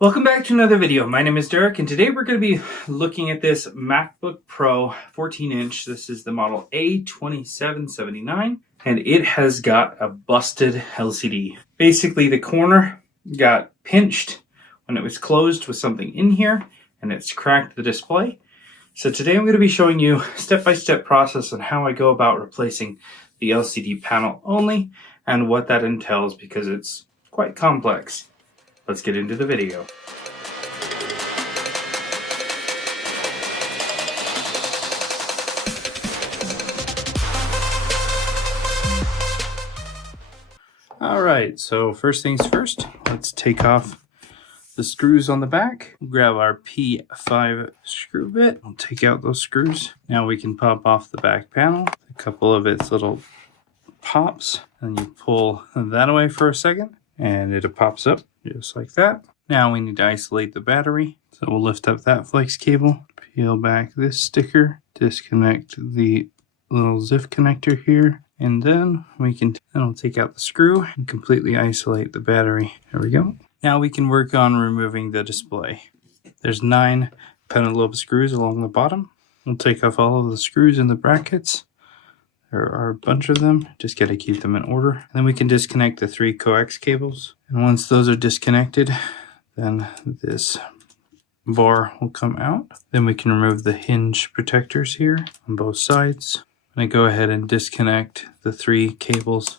Welcome back to another video. My name is Derek, and today we're going to be looking at this MacBook Pro 14-inch. This is the model A2779, and it has got a busted LCD. Basically, the corner got pinched when it was closed with something in here, and it's cracked the display. So today I'm going to be showing you a step-by-step process on how I go about replacing the LCD panel only, and what that entails, because it's quite complex. Let's get into the video. Alright, so first things first, let's take off the screws on the back. Grab our P5 screw bit. We'll take out those screws. Now we can pop off the back panel, a couple of its little pops, and you pull that away for a second, and it pops up just like that. Now we need to isolate the battery. So we'll lift up that flex cable, peel back this sticker, disconnect the little ZIF connector here, and then we'll take out the screw and completely isolate the battery. There we go. Now we can work on removing the display. There's 9 pentalobe screws along the bottom. We'll take off all of the screws in the brackets. There are a bunch of them, just got to keep them in order. And then we can disconnect the 3 coax cables. And once those are disconnected, then this bar will come out. Then we can remove the hinge protectors here on both sides. I'm going to go ahead and disconnect the 3 cables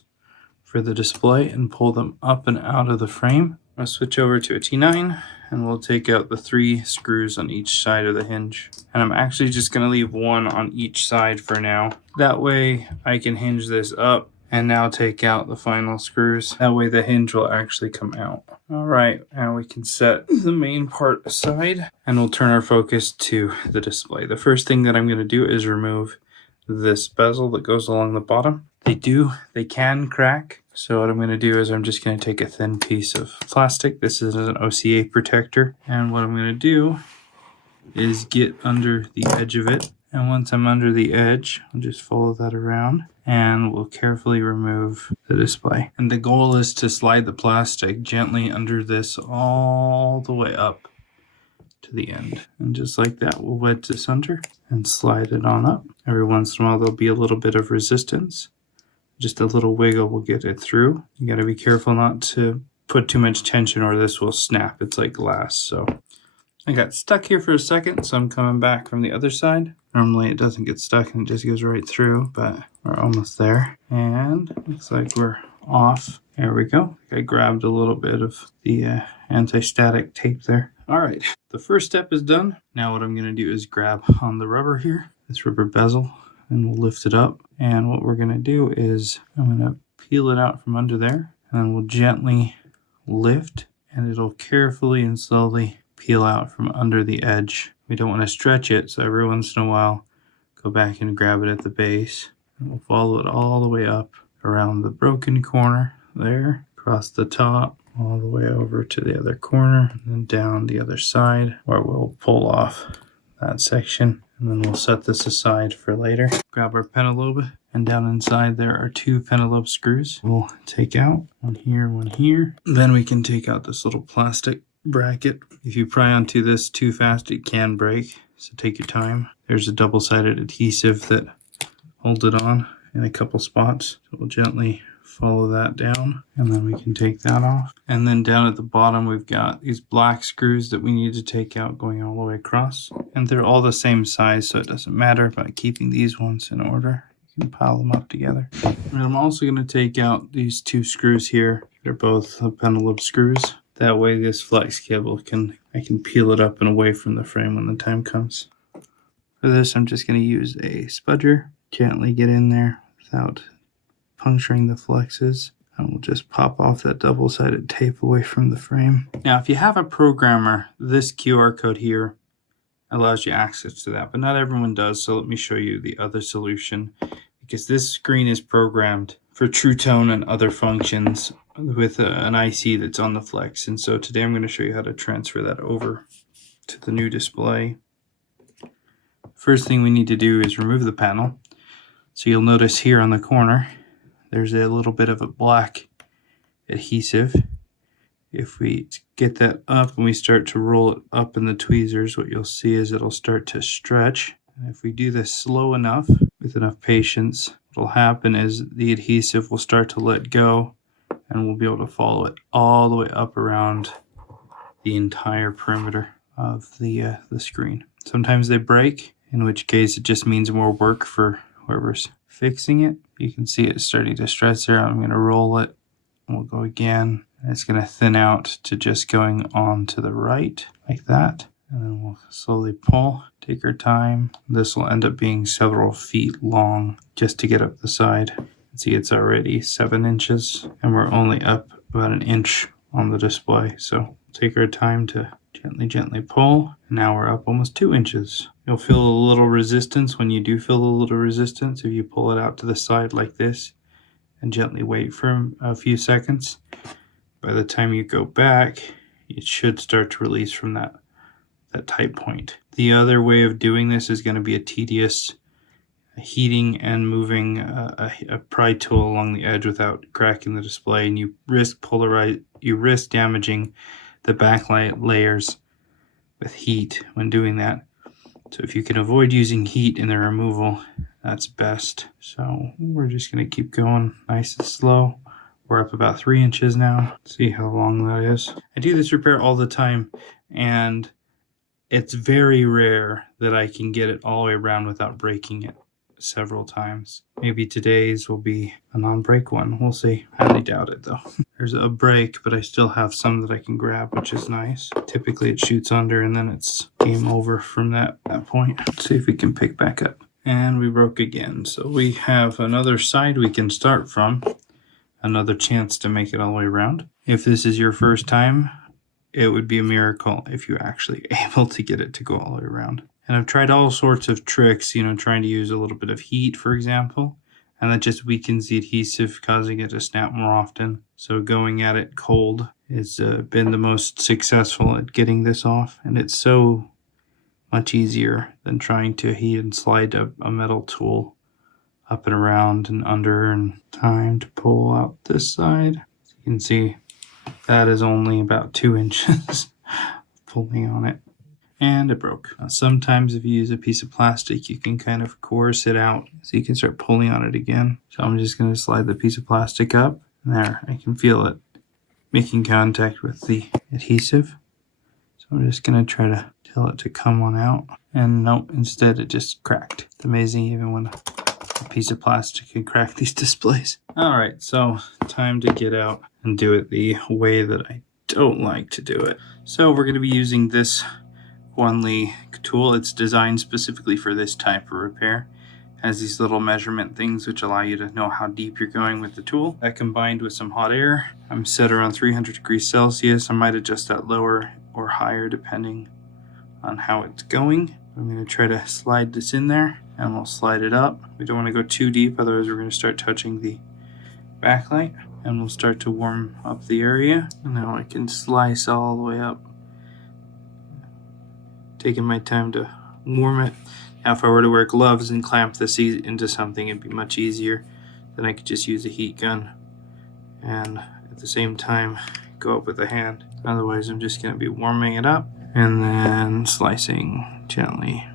for the display and pull them up and out of the frame. I'll switch over to a T9 and we'll take out the 3 screws on each side of the hinge. And I'm actually just going to leave 1 on each side for now. That way I can hinge this up and now take out the final screws. That way the hinge will actually come out. Alright, now we can set the main part aside and we'll turn our focus to the display. The first thing that I'm going to do is remove this bezel that goes along the bottom. They can crack. So what I'm going to do is I'm just going to take a thin piece of plastic. This is an OCA protector. And what I'm going to do is get under the edge of it. And once I'm under the edge, I'll just follow that around and we'll carefully remove the display. And the goal is to slide the plastic gently under this all the way up to the end. And just like that, we'll wedge this under and slide it on up. Every once in a while, there'll be a little bit of resistance. Just a little wiggle will get it through. You gotta be careful not to put too much tension or this will snap. It's like glass. So I got stuck here for a second, so I'm coming back from the other side. Normally it doesn't get stuck and it just goes right through, but we're almost there. And looks like we're off. There we go. I grabbed a little bit of the anti-static tape there. All right, the first step is done. Now what I'm gonna do is grab on the rubber here, this rubber bezel, and we'll lift it up. And what we're gonna do is I'm gonna peel it out from under there, and then we'll gently lift, and it'll carefully and slowly peel out from under the edge. We don't want to stretch it, so every once in a while, go back and grab it at the base. And we'll follow it all the way up around the broken corner there, across the top, all the way over to the other corner, and then down the other side, where we'll pull off that section. And then we'll set this aside for later. Grab our pentalobe, and down inside there are 2 pentalobe screws. We'll take out one here, one here. Then we can take out this little plastic bracket. If you pry onto this too fast, it can break, so take your time. There's a double-sided adhesive that holds it on in a couple spots. So we'll gently follow that down, and then we can take that off. And then down at the bottom, we've got these black screws that we need to take out going all the way across. And they're all the same size, so it doesn't matter. By keeping these ones in order, you can pile them up together. And I'm also going to take out these 2 screws here. They're both the pentalobe screws. That way this flex cable I can peel it up and away from the frame when the time comes. For this, I'm just going to use a spudger. Gently get in there without puncturing the flexes. And we'll just pop off that double-sided tape away from the frame. Now, if you have a programmer, this QR code here allows you access to that, but not everyone does. So let me show you the other solution, because this screen is programmed for True Tone and other functions with an IC that's on the flex. And so today I'm going to show you how to transfer that over to the new display. First thing we need to do is remove the panel. So you'll notice here on the corner, there's a little bit of a black adhesive. if we get that up and we start to roll it up in the tweezers, what you'll see is it'll start to stretch. And if we do this slow enough, with enough patience, what'll happen is the adhesive will start to let go and we'll be able to follow it all the way up around the entire perimeter of the screen. Sometimes they break, in which case it just means more work for whoever's fixing it. You can see it starting to stretch there. I'm going to roll it. We'll go again. It's going to thin out to just going on to the right like that. And then we'll slowly pull, take our time. This will end up being several feet long just to get up the side. See, it's already 7 inches and we're only up about an inch on the display. So take our time to gently pull. Now we're up almost 2 inches. You'll feel a little resistance when you do feel a little resistance. If you pull it out to the side like this and gently wait for a few seconds, by the time you go back, it should start to release from that tight point. The other way of doing this is going to be a tedious heating and moving a pry tool along the edge without cracking the display, and you risk damaging the backlight layers with heat when doing that. So if you can avoid using heat in the removal, that's best. So we're just going to keep going nice and slow. We're up about 3 inches now. See how long that is. I do this repair all the time, and it's very rare that I can get it all the way around without breaking it several times. Maybe today's will be a non-break one. We'll see. Highly doubt it though. There's a break, but I still have some that I can grab, which is nice. Typically it shoots under and then it's game over from that point. Let's see if we can pick back up. And we broke again. So we have another side we can start from. Another chance to make it all the way around. If this is your first time, it would be a miracle if you're actually able to get it to go all the way around. And I've tried all sorts of tricks, trying to use a little bit of heat, for example, and that just weakens the adhesive, causing it to snap more often. So going at it cold has been the most successful at getting this off, and it's so much easier than trying to heat and slide a metal tool up and around and under. And time to pull out this side. As you can see, that is only about 2 inches pulling on it. And it broke. Sometimes if you use a piece of plastic, you can kind of coerce it out so you can start pulling on it again. So I'm just going to slide the piece of plastic up. And there, I can feel it making contact with the adhesive. So I'm just going to try to tell it to come on out. And nope, instead it just cracked. It's amazing even when a piece of plastic can crack these displays. Alright, so time to get out and do it the way that I don't like to do it. So we're going to be using this Wanli tool. It's designed specifically for this type of repair. It has these little measurement things which allow you to know how deep you're going with the tool. That combined with some hot air. I'm set around 300 degrees Celsius. I might adjust that lower or higher depending on how it's going. I'm going to try to slide this in there and we'll slide it up. We don't want to go too deep, otherwise we're going to start touching the backlight, and we'll start to warm up the area. And now I can slice all the way up, taking my time to warm it. Now if I were to wear gloves and clamp this into something, it'd be much easier. Then I could just use a heat gun and at the same time go up with a hand. Otherwise I'm just going to be warming it up and then slicing gently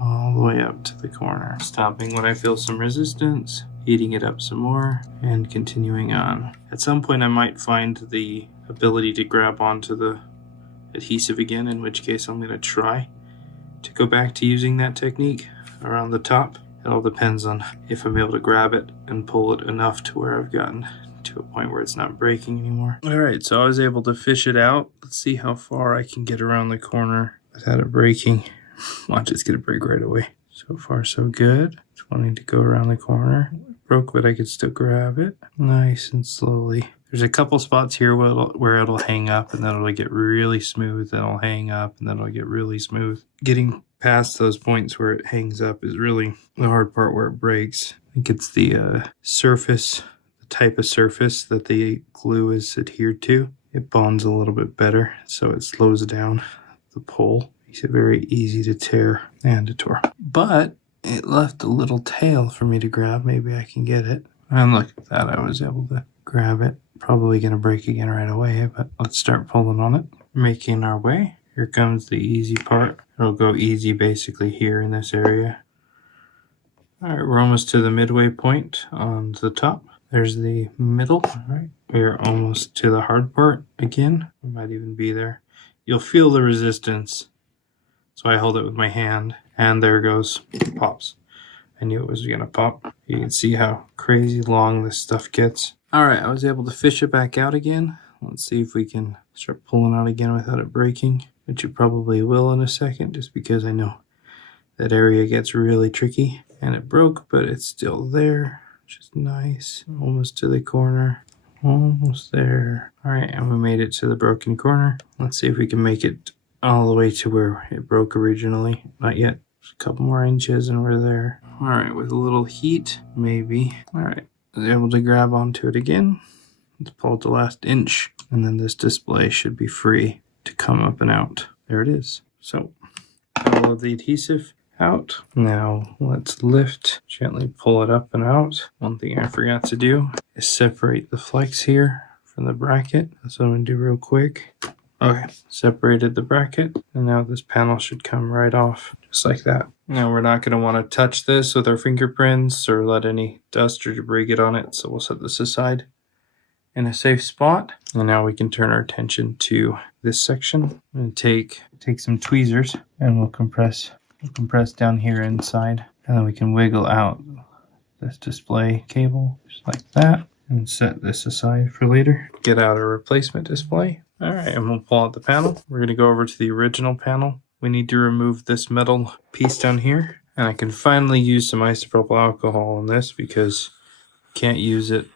all the way up to the corner, stopping when I feel some resistance, heating it up some more, and continuing on. At some point I might find the ability to grab onto the adhesive again, in which case I'm going to try to go back to using that technique around the top. It all depends on if I'm able to grab it and pull it enough to where I've gotten to a point where it's not breaking anymore. Alright, so I was able to fish it out. Let's see how far I can get around the corner without it breaking. Watch, it's going to break right away. So far so good. Just wanting to go around the corner. Broke, but I could still grab it nice and slowly. There's a couple spots here where it'll hang up and then it'll get really smooth, then it'll hang up and then it'll get really smooth. Getting past those points where it hangs up is really the hard part where it breaks. I think it's the surface, the type of surface that the glue is adhered to. It bonds a little bit better, so it slows down the pull. Makes it very easy to tear and to tore. But it left a little tail for me to grab. Maybe I can get it. And look at that, I was able to grab it. Probably going to break again right away, but let's start pulling on it. Making our way. Here comes the easy part. It'll go easy basically here in this area. Alright, we're almost to the midway point on the top. There's the middle. Alright, we're almost to the hard part again. We might even be there. You'll feel the resistance. So I hold it with my hand, and there it goes. It pops. I knew it was gonna pop. You can see how crazy long this stuff gets. Alright, I was able to fish it back out again. Let's see if we can start pulling out again without it breaking, which it probably will in a second, just because I know that area gets really tricky. And it broke, but it's still there, which is nice. Almost to the corner. Almost there. Alright, and we made it to the broken corner. Let's see if we can make it all the way to where it broke originally. Not yet. Just a couple more inches and we're there. Alright, with a little heat, maybe. Alright, I was able to grab onto it again. Let's pull out the last inch, and then this display should be free to come up and out. There it is. So, all of the adhesive out. Now let's lift, gently pull it up and out. One thing I forgot to do is separate the flex here from the bracket. That's what I'm going to do real quick. Okay, separated the bracket, and now this panel should come right off, just like that. Now we're not going to want to touch this with our fingerprints or let any dust or debris get on it, so we'll set this aside in a safe spot. And now we can turn our attention to this section and take some tweezers, and we'll compress down here inside, and then we can wiggle out this display cable just like that and set this aside for later. Get out a replacement display. Alright, and we'll pull out the panel. We're going to go over to the original panel. We need to remove this metal piece down here, and I can finally use some isopropyl alcohol on this because I can't use it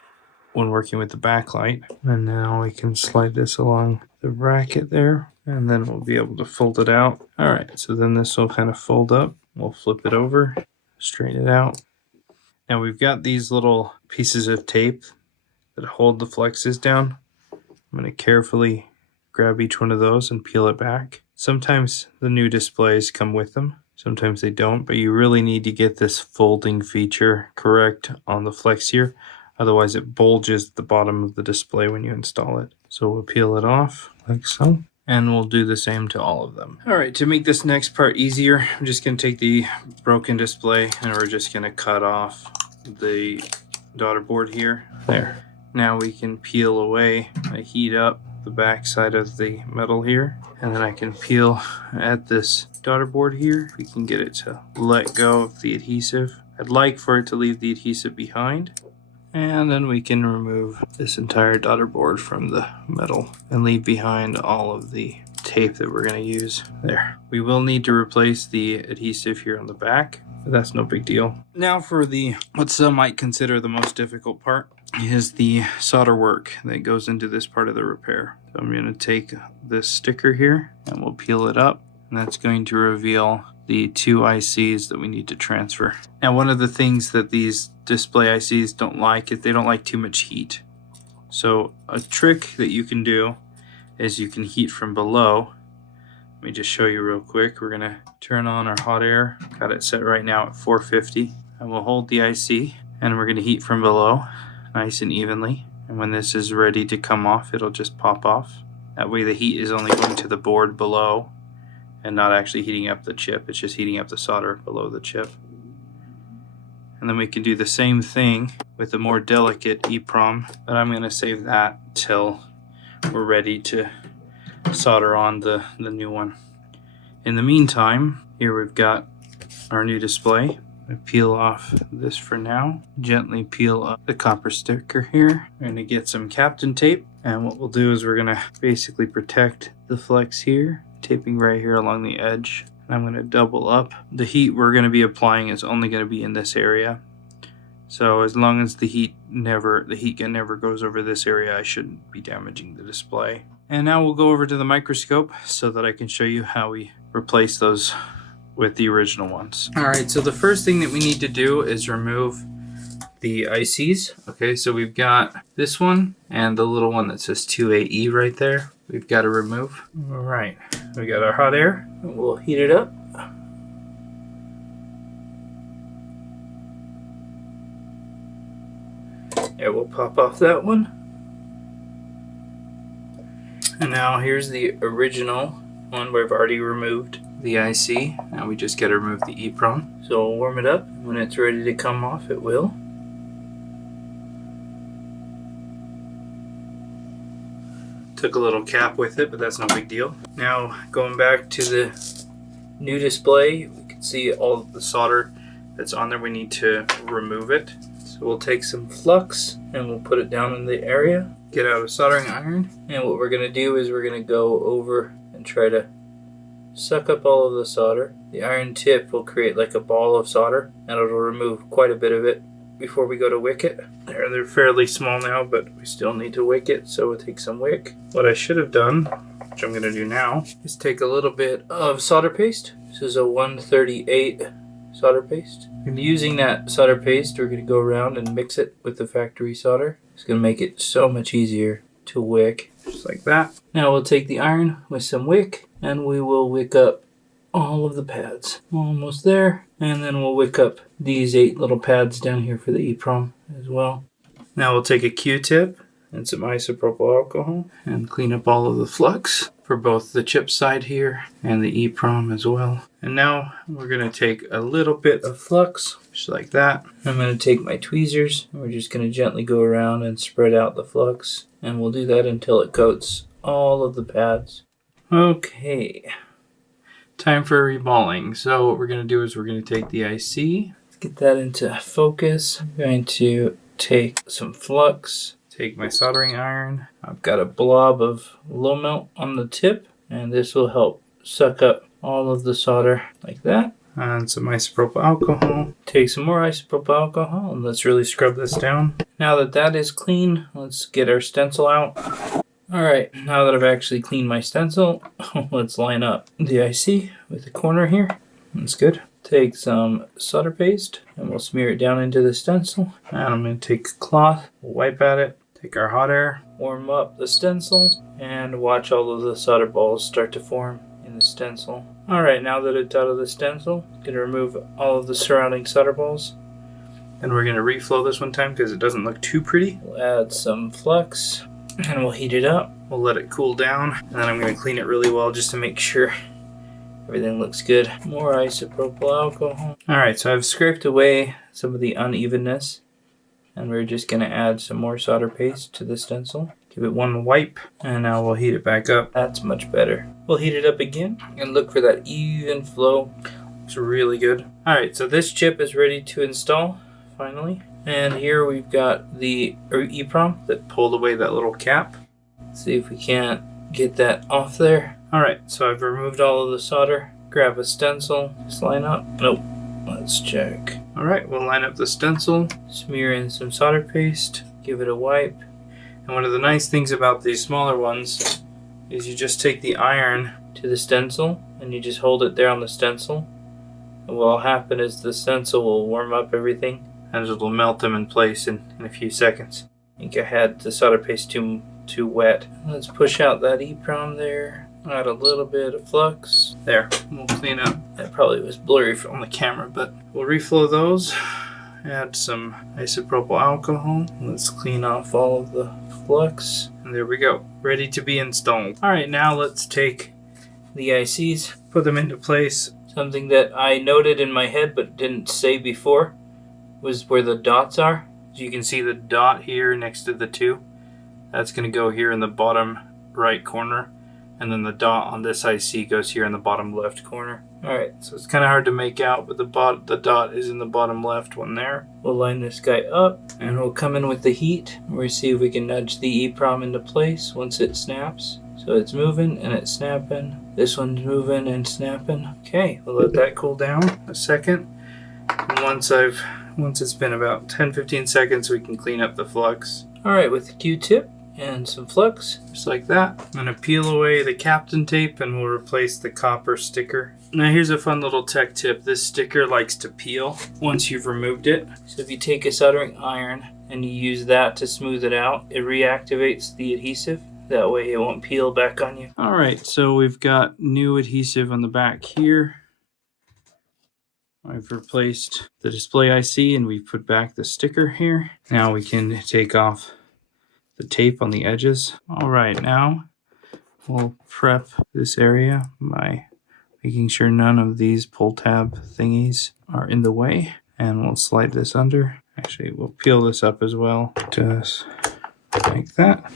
when working with the backlight. And now we can slide this along the bracket there, and then we'll be able to fold it out. Alright, so then this will kind of fold up. We'll flip it over, straighten it out. Now we've got these little pieces of tape that hold the flexes down. I'm going to carefully grab each one of those and peel it back. Sometimes the new displays come with them, sometimes they don't, but you really need to get this folding feature correct on the flex here. Otherwise it bulges the bottom of the display when you install it. So we'll peel it off like so. And we'll do the same to all of them. Alright, to make this next part easier, I'm just going to take the broken display and we're just going to cut off the daughter board here. There. Now we can peel away. I heat up the back side of the metal here, and then I can peel at this daughter board here. We can get it to let go of the adhesive. I'd like for it to leave the adhesive behind. And then we can remove this entire daughter board from the metal and leave behind all of the tape that we're going to use there. We will need to replace the adhesive here on the back, but that's no big deal. Now for the what some might consider the most difficult part is the solder work that goes into this part of the repair. So I'm going to take this sticker here and we'll peel it up, and that's going to reveal the two ICs that we need to transfer. Now one of the things that these display ICs don't like is they don't like too much heat. So a trick that you can do is you can heat from below. Let me just show you real quick. We're gonna turn on our hot air. Got it set right now at 450. And we'll hold the IC and we're gonna heat from below nice and evenly. And when this is ready to come off, it'll just pop off. That way the heat is only going to the board below and not actually heating up the chip. It's just heating up the solder below the chip. And then we can do the same thing with a more delicate EEPROM, but I'm going to save that till we're ready to solder on the new one. In the meantime, here we've got our new display. I peel off this for now. Gently peel up the copper sticker here. We're going to get some Captain tape, and what we'll do is we're going to basically protect the flex here, taping right here along the edge. I'm going to double up. The heat we're going to be applying is only going to be in this area. So as long as the heat gun never goes over this area, I shouldn't be damaging the display. And now we'll go over to the microscope so that I can show you how we replace those with the original ones. Alright, so the first thing that we need to do is remove the ICs. Okay, so we've got this one and the little one that says 2AE right there. We've got to remove. Alright, we got our hot air. We'll heat it up. It will pop off that one. And now here's the original one where I've already removed the IC. Now we just got to remove the EEPROM. So we'll warm it up. When it's ready to come off, it will. Took a little cap with it, but that's no big deal. Now going back to the new display, we can see all of the solder that's on there. We need to remove it. So we'll take some flux and we'll put it down in the area. Get out a soldering iron. And what we're going to do is we're going to go over and try to suck up all of the solder. The iron tip will create like a ball of solder and it'll remove quite a bit of it before we go to wick it. They're fairly small now, but we still need to wick it, so we'll take some wick. What I should have done, which I'm going to do now, is take a little bit of solder paste. This is a 138 solder paste. And using that solder paste, we're going to go around and mix it with the factory solder. It's going to make it so much easier to wick, just like that. Now we'll take the iron with some wick, and we will wick up all of the pads. Almost there. And then we'll wick up these 8 little pads down here for the EEPROM as well. Now we'll take a Q-tip and some isopropyl alcohol and clean up all of the flux for both the chip side here and the EEPROM as well. And now we're going to take a little bit of flux, just like that. I'm going to take my tweezers and we're just going to gently go around and spread out the flux. And we'll do that until it coats all of the pads. Okay. Time for reballing. So what we're going to do is we're going to take the IC. Let's get that into focus. I'm going to take some flux. Take my soldering iron. I've got a blob of low melt on the tip, and this will help suck up all of the solder like that. And some isopropyl alcohol. Take some more isopropyl alcohol and let's really scrub this down. Now that that is clean, let's get our stencil out. Alright, now that I've actually cleaned my stencil, let's line up the IC with the corner here. That's good. Take some solder paste and we'll smear it down into the stencil. And I'm going to take a cloth, wipe at it, take our hot air, warm up the stencil, and watch all of the solder balls start to form in the stencil. Alright, now that it's out of the stencil, I'm going to remove all of the surrounding solder balls. And we're going to reflow this one time because it doesn't look too pretty. We'll add some flux. And we'll heat it up. We'll let it cool down. And then I'm going to clean it really well just to make sure everything looks good. More isopropyl alcohol. Alright, so I've scraped away some of the unevenness. And we're just going to add some more solder paste to the stencil. Give it one wipe. And now we'll heat it back up. That's much better. We'll heat it up again. And look for that even flow. Looks really good. Alright, so this chip is ready to install. Finally. And here we've got the EEPROM that pulled away that little cap. Let's see if we can't get that off there. Alright, so I've removed all of the solder. Grab a stencil. Just line up. Nope. Let's check. Alright, we'll line up the stencil. Smear in some solder paste. Give it a wipe. And one of the nice things about these smaller ones is you just take the iron to the stencil and you just hold it there on the stencil. And what will happen is the stencil will warm up everything and it'll melt them in place in a few seconds. I think I had the solder paste too wet. Let's push out that EEPROM there. Add a little bit of flux. There, we'll clean up. That probably was blurry on the camera, but we'll reflow those. Add some isopropyl alcohol. Let's clean off all of the flux. And there we go, ready to be installed. Alright, now let's take the ICs, put them into place. Something that I noted in my head but didn't say before was where the dots are. So you can see the dot here next to the 2. That's going to go here in the bottom right corner. And then the dot on this IC goes here in the bottom left corner. Alright, so it's kind of hard to make out, but the dot is in the bottom left one there. We'll line this guy up and we'll come in with the heat. We'll see if we can nudge the EEPROM into place once it snaps. So it's moving and it's snapping. This one's moving and snapping. Okay, we'll let that cool down a second. And once it's been about 10-15 seconds, we can clean up the flux. Alright, with the Q-tip and some flux, just like that. I'm going to peel away the Captain tape and we'll replace the copper sticker. Now here's a fun little tech tip. This sticker likes to peel once you've removed it. So if you take a soldering iron and you use that to smooth it out, it reactivates the adhesive. That way it won't peel back on you. Alright, so we've got new adhesive on the back here. I've replaced the display IC and we've put back the sticker here. Now we can take off the tape on the edges. Alright, now we'll prep this area by making sure none of these pull tab thingies are in the way. And we'll slide this under. Actually, we'll peel this up as well, just like that.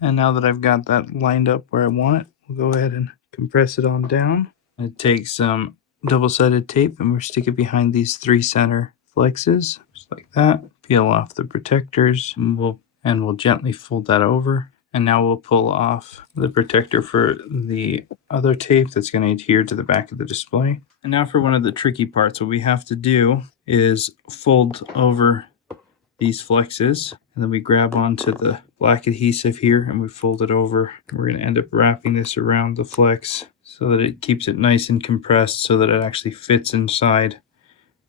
And now that I've got that lined up where I want it, we'll go ahead and compress it on down. I take some double-sided tape and we'll stick it behind these 3 center flexes, just like that. Peel off the protectors, and we'll gently fold that over. And now we'll pull off the protector for the other tape that's going to adhere to the back of the display. And now for one of the tricky parts, what we have to do is fold over these flexes, and then we grab onto the black adhesive here and we fold it over. We're going to end up wrapping this around the flex so that it keeps it nice and compressed so that it actually fits inside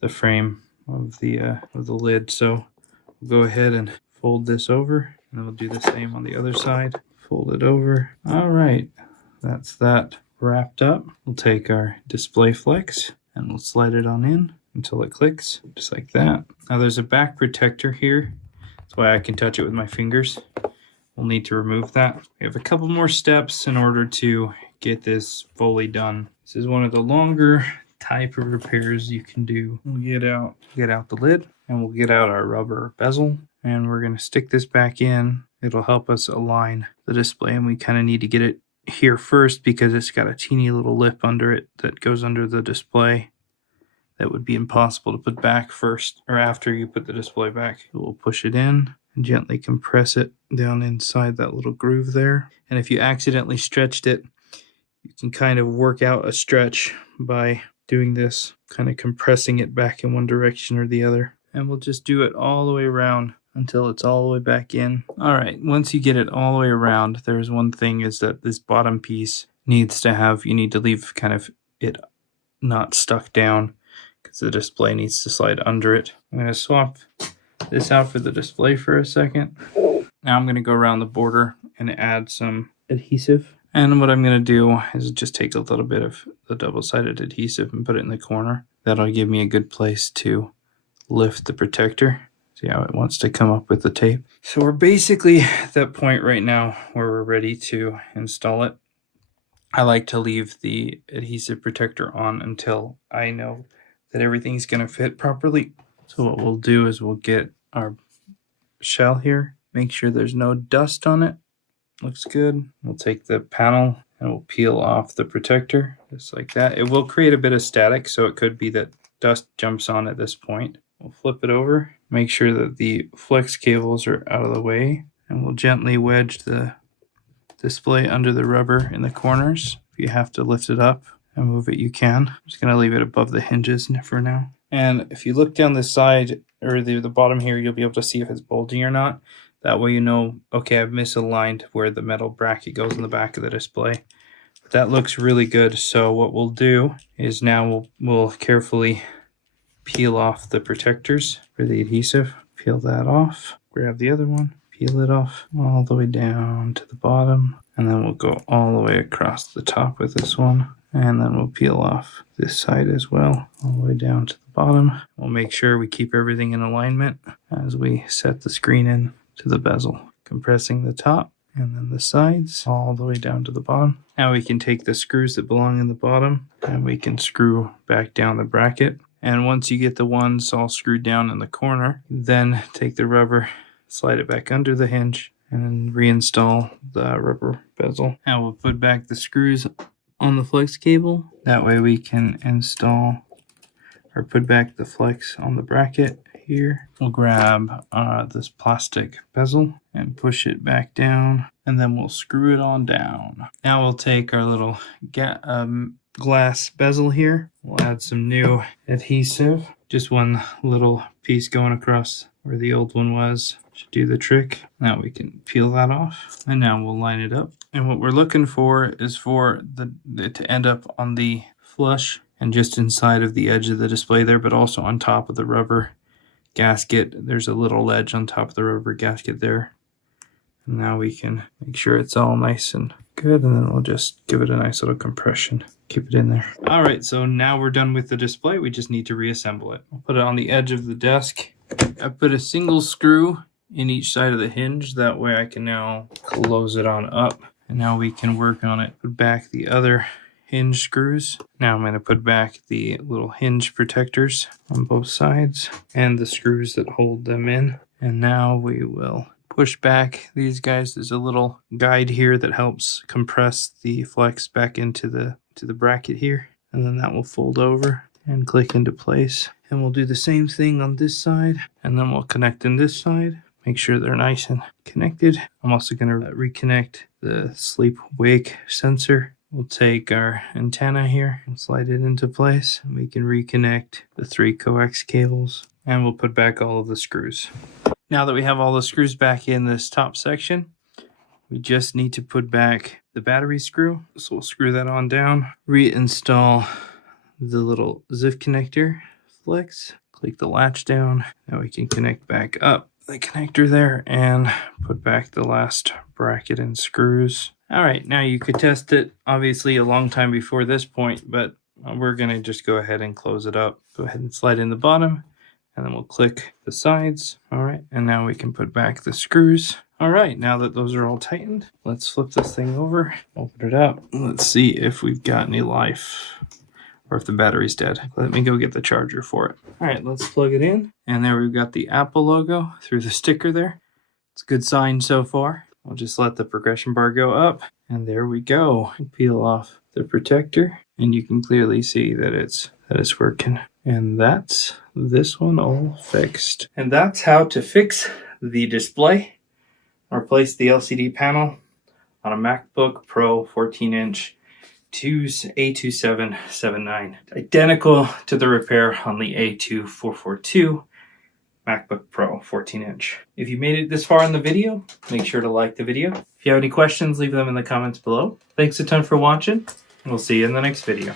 the frame of the lid. So we'll go ahead and fold this over, and then we'll do the same on the other side. Fold it over. All right, that's that wrapped up. We'll take our display flex and we'll slide it on in until it clicks, just like that. Now there's a back protector here. That's why I can touch it with my fingers. We'll need to remove that. We have a couple more steps in order to get this fully done. This is one of the longer type of repairs you can do. We'll get out the lid, and we'll get out our rubber bezel, and we're going to stick this back in. It'll help us align the display, and we kind of need to get it here first because it's got a teeny little lip under it that goes under the display that would be impossible to put back first or after you put the display back. We'll push it in and gently compress it down inside that little groove there. And if you accidentally stretched it, you can kind of work out a stretch by doing this, kind of compressing it back in one direction or the other. And we'll just do it all the way around until it's all the way back in. All right, once you get it all the way around, there's one thing is that this bottom piece needs to have, you need to leave kind of it not stuck down because the display needs to slide under it. I'm going to swap this out for the display for a second. Now I'm going to go around the border and add some adhesive. And what I'm going to do is just take a little bit of the double-sided adhesive and put it in the corner. That'll give me a good place to lift the protector. See how it wants to come up with the tape. So we're basically at that point right now where we're ready to install it. I like to leave the adhesive protector on until I know that everything's going to fit properly. So what we'll do is we'll get our shell here, make sure there's no dust on it. Looks good. We'll take the panel and we'll peel off the protector just like that. It will create a bit of static, so it could be that dust jumps on at this point. We'll flip it over, make sure that the flex cables are out of the way, and we'll gently wedge the display under the rubber in the corners. If you have to lift it up and move it, you can. I'm just going to leave it above the hinges for now. And if you look down the side or the bottom here, you'll be able to see if it's bulging or not. That way you know, okay, I've misaligned where the metal bracket goes in the back of the display. But that looks really good. So what we'll do is now we'll carefully peel off the protectors for the adhesive. Peel that off. Grab the other one. Peel it off all the way down to the bottom. And then we'll go all the way across the top with this one. And then we'll peel off this side as well, all the way down to the bottom. We'll make sure we keep everything in alignment as we set the screen in to the bezel, compressing the top and then the sides all the way down to the bottom. Now we can take the screws that belong in the bottom and we can screw back down the bracket. And once you get the ones all screwed down in the corner, then take the rubber, slide it back under the hinge, and then reinstall the rubber bezel. Now we'll put back the screws on the flex cable. That way we can install or put back the flex on the bracket here. We'll grab this plastic bezel and push it back down, and then we'll screw it on down. Now we'll take our little glass bezel here. We'll add some new adhesive. Just one little piece going across where the old one was. Should do the trick. Now we can peel that off, and now we'll line it up. And what we're looking for is for it to end up on the flush and just inside of the edge of the display there, but also on top of the rubber gasket. There's a little ledge on top of the rubber gasket there. And now we can make sure it's all nice and good, and then we'll just give it a nice little compression. Keep it in there. All right, so now we're done with the display. We just need to reassemble it. I'll put it on the edge of the desk. I put a single screw in each side of the hinge. That way I can now close it on up. And now we can work on it. Put back the other hinge screws. Now I'm going to put back the little hinge protectors on both sides and the screws that hold them in. And now we will push back these guys. There's a little guide here that helps compress the flex back into the bracket here. And then that will fold over and click into place. And we'll do the same thing on this side. And then we'll connect in this side. Make sure they're nice and connected. I'm also going to reconnect the sleep wake sensor. We'll take our antenna here and slide it into place. And we can reconnect the 3 coax cables. And we'll put back all of the screws. Now that we have all the screws back in this top section, we just need to put back the battery screw. So we'll screw that on down. Reinstall the little zip connector flex. Click the latch down. Now we can connect back up the connector there and put back the last bracket and screws. All right, now you could test it obviously a long time before this point, but we're gonna just go ahead and close it up. Go ahead and slide in the bottom, and then we'll click the sides. All right, and now we can put back the screws. All right, now that those are all tightened, let's flip this thing over, open it up. Let's see if we've got any life, or if the battery's dead. Let me go get the charger for it. All right, let's plug it in. And there we've got the Apple logo through the sticker there. It's a good sign so far. We'll just let the progression bar go up. And there we go. Peel off the protector. And you can clearly see that it's working. And that's this one all fixed. And that's how to fix the display. Replace the LCD panel on a MacBook Pro 14-inch A2779. Identical to the repair on the A2442 MacBook Pro 14-inch. If you made it this far in the video, make sure to like the video. If you have any questions, leave them in the comments below. Thanks a ton for watching, and we'll see you in the next video.